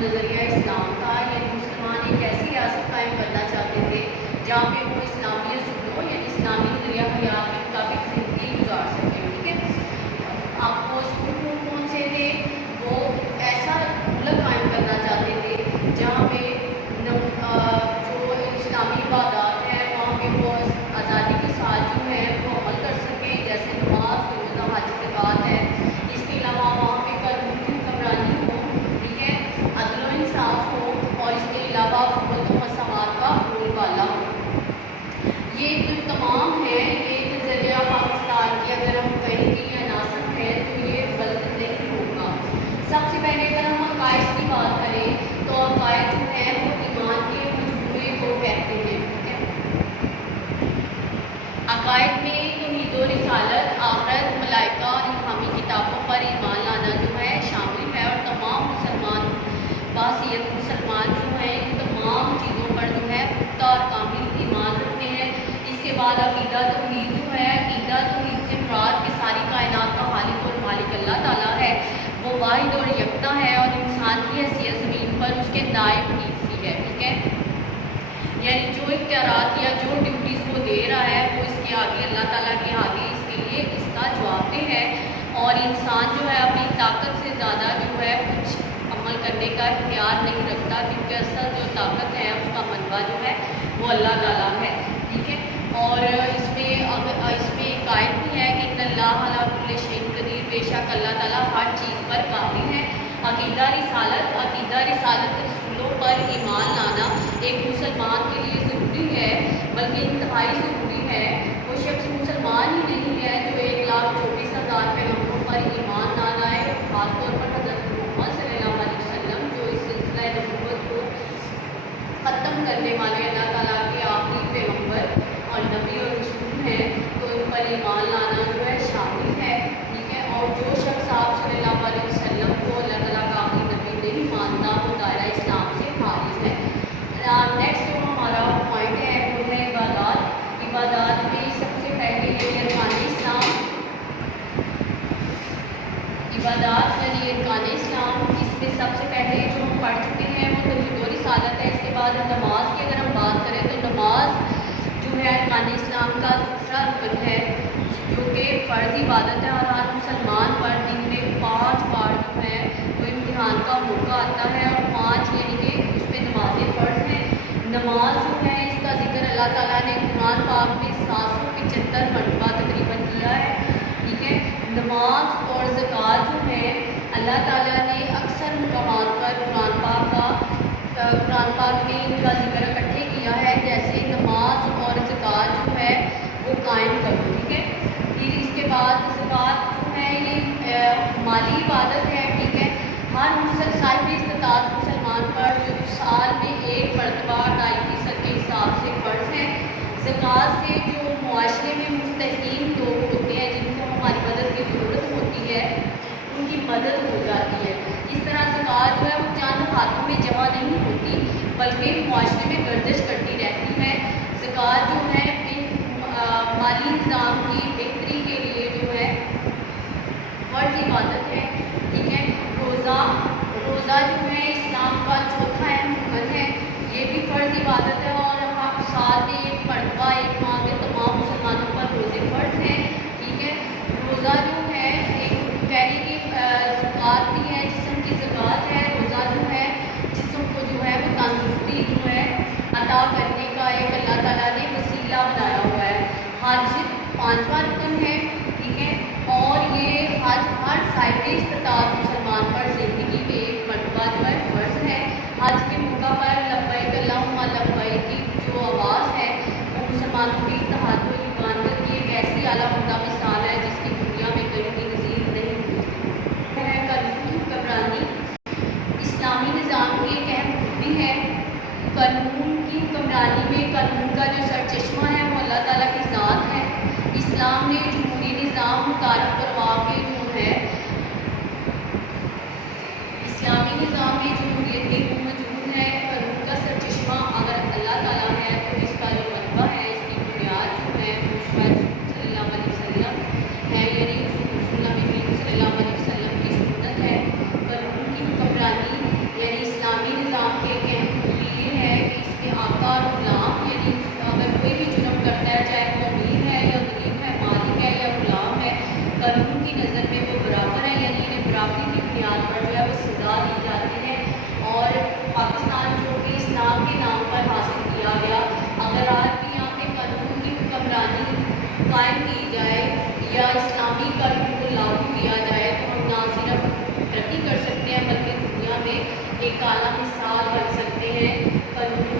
نظریہ اسلام تھا، یعنی مسلمان ایک ایسی ریاست قائم کرنا چاہتے تھے جہاں پہ وہ اسلامی اصولوں یعنی اسلامی نظریہ حیات کے مطابق زندگی گزار سکیں. ٹھیک ہے. آپ وہ اصول کون سے تھے؟ وہ ایسا ملک قائم کرنا چاہتے تھے جہاں پہ جو اسلامی عبادات ہیں وہاں پہ وہ آزادی کے ساتھ جو ہے وہ عمل کر سکیں، جیسے نماز، روزہ، حج، زکوٰۃ ہے. اس کے علاوہ وہاں پہ قانون کی حکمرانی ہو، ٹھیک ہے، عدل و انصاف ہو، اور اس کے علاوہ قوت و مساوات کا بول بالا ہو. یہ جو تمام ہیں یہ نظریہ پاکستان کی اگر ہم کہیں کہ یہ عناصر ہے تو یہ غلط نہیں ہوگا. سب سے پہلے اگر ہم عقائد کی بات کریں تو عقائد جو ہے وہ ایمان کے مجموعے کو کہتے ہیں. ٹھیک ہے. عقائد میں توحید و رسالت، آخرت، ملائکہ اور الہامی کتابوں پر ایمان لانا جو ہے شامل ہے، اور تمام مسلمان بحیثیت مسلمان جو ہیں ان تمام چیزوں پر جو ہے پختہ اور کامل ایمان رکھتے ہیں. اس کے بعد عقیدہ توحید جو ہے، عقیدہ توحید سے مراد کہ ساری کائنات کا خالق اور مالک اللہ تعالیٰ ہے، وہ واحد اور یکتا ہے اور انسان کی حیثیت زمین پر اس کے نائب نیسی ہے. ٹھیک ہے. یعنی جو اختیارات یا جو ڈیوٹیز وہ دے رہا ہے وہ اس کے آگے اللہ تعالیٰ کے آگے اس کے لیے اس کا جواب دہ ہے، اور انسان جو ہے اپنی طاقت سے زیادہ جو ہے کچھ عمل کرنے کا اختیار نہیں رکھتا، کیونکہ اصل جو طاقت ہے اس کا منبع جو ہے وہ اللہ تعالیٰ ہے. ٹھیک ہے. اور اس میں قائد بھی ہے کہ ان اللہ علی کل شیء قدیر، بے شک اللہ تعالیٰ ہر چیز پر قادر ہے. عقیدہ رسالت رسولوں پر ایمان لانا ایک مسلمان کے لیے ضروری ہے، بلکہ انتہائی ضروری ہے. وہ شخص مسلمان ہی نہیں ہے جو 1,24,000 پیغمبروں پر ایمان نہ لائے، خاص طور پر حضرت محمد صلی اللہ علیہ وسلم جو اس سلسلہ نبوت کو ختم کرنے والے اللہ تعالیٰ کے آخری پیغمبر اور نبی اور رسول ہیں، تو ان پر ایمان لانا جو ہے شامل ہے. ٹھیک ہے. اور جو شخص آپ صلی اللہ علیہ وسلم کو اللہ تعالیٰ کا آخری نبی نہیں مانتا وہ دائرہ اسلام سے خارج ہے. نیکسٹ جو ہمارا پوائنٹ ہے وہ ہے عبادات. عبادات میں سب سے پہلے یعنی ارکان اسلام، عبادات یعنی ارکان اسلام، اس میں سب سے پہلے جو ہم پڑھ چکے ہیں وہ توحید و رسالت ہے. اس کے بعد نماز کی اگر ہم بات کریں تو نماز جو ہے ارکان اسلام کا دوسرا رکن ہے، جو کہ فرض عبادت ہے، اور ہر مسلمان پر دن میں 5 بار جو ہے وہ امتحان کا موقع آتا ہے، اور 5 یعنی کہ اس پہ نمازیں فرض ہیں. نماز جو ہے اس کا ذکر اللہ تعالیٰ نے قرآن پاک میں 775 مرتبہ تقریباً کیا ہے. ٹھیک ہے. نماز اور زکوٰۃ جو ہے اللہ تعالیٰ نے اکثر مقامات پر قرآن پاک میں ان کا ذکر اکٹھے کیا ہے، جیسے نماز اور زکوٰۃ جو ہے وہ قائم کرو. ٹھیک ہے. پھر اس کے بعد زکوٰۃ جو ہے یہ مالی عبادت ہے. ٹھیک ہے. ہر صاحب استطاعت مسلمان پر جو سال میں 1 مرتبہ 2.5% کے حساب سے فرض ہے. زکوٰۃ سے جو معاشرے میں مستحقین لوگ ہوتے ہیں جن کو ہماری مدد کی ضرورت ہوتی ہے ان کی مدد ہو جاتی ہے. اس طرح زکوٰۃ جو ہے وہ چند ہاتھوں میں جمع نہیں ہوتی بلکہ معاشرے میں گردش کرتی رہتی ہے. زکوٰۃ جو ہے مالی نظام کی بہتری کے لیے جو ہے فرض عبادت ہے. ٹھیک ہے. روزہ جو ہے اسلام کا چوتھا اہم رکن ہے، یہ بھی فرض عبادت ہے، اور ہم سال میں 1 مرتبہ 1 ماہ کے تمام مسلمانوں پر روزے فرض ہیں. ٹھیک ہے. روزہ جو ہے ایک پہلے کی زکوٰۃ بھی ہے، جسم کی زکوٰۃ ہے. روزہ جو ہے جسم کو جو ہے وہ تندرستی جو ہے عطا کرنے کا ایک اللہ تعالیٰ نے وسیلہ بنایا ہوا ہے. حج 5واں رکن ہے. ٹھیک ہے. اور یہ حج ہر صاحب استطاعت مسلمان پر زندگی میں 1 مرتبہ جو ہے فرض ہے. حج کے موقع پر لبیک اللہم لبیک کی جو آواز ہے وہ مسلمانوں کی اتحاد و یگانت کی ایک ایسی اعلیٰ عمدہ مثال ہے جس کی دنیا میں کہیں بھی نظیر نہیں ہوتی ہے. قانون کی حکمرانی اسلامی نظام کی ایک اہم خوبی ہے. قانون کی حکمرانی میں قانون کا جو سرچشمہ ہے وہ اللہ تعالیٰ کی ذات ہے. اسلام نے جمہوری نظام متعارف کروا کے جو ہے اسلامی نظام میں جمہوریت کی روح موجود ہے. قانون کا سرچشمہ اگر اللہ تعالیٰ ہے تو اس کا جو منبع ہے، اس کی بنیاد جو ہے صلی اللہ علیہ وسلم ہے، یعنی رسول نبی کریم صلی اللہ علیہ وسلم کی سنت ہے. قانون کی حکمرانی یعنی اسلام ایک اعلیٰ مثال بن سکتے ہیں قانون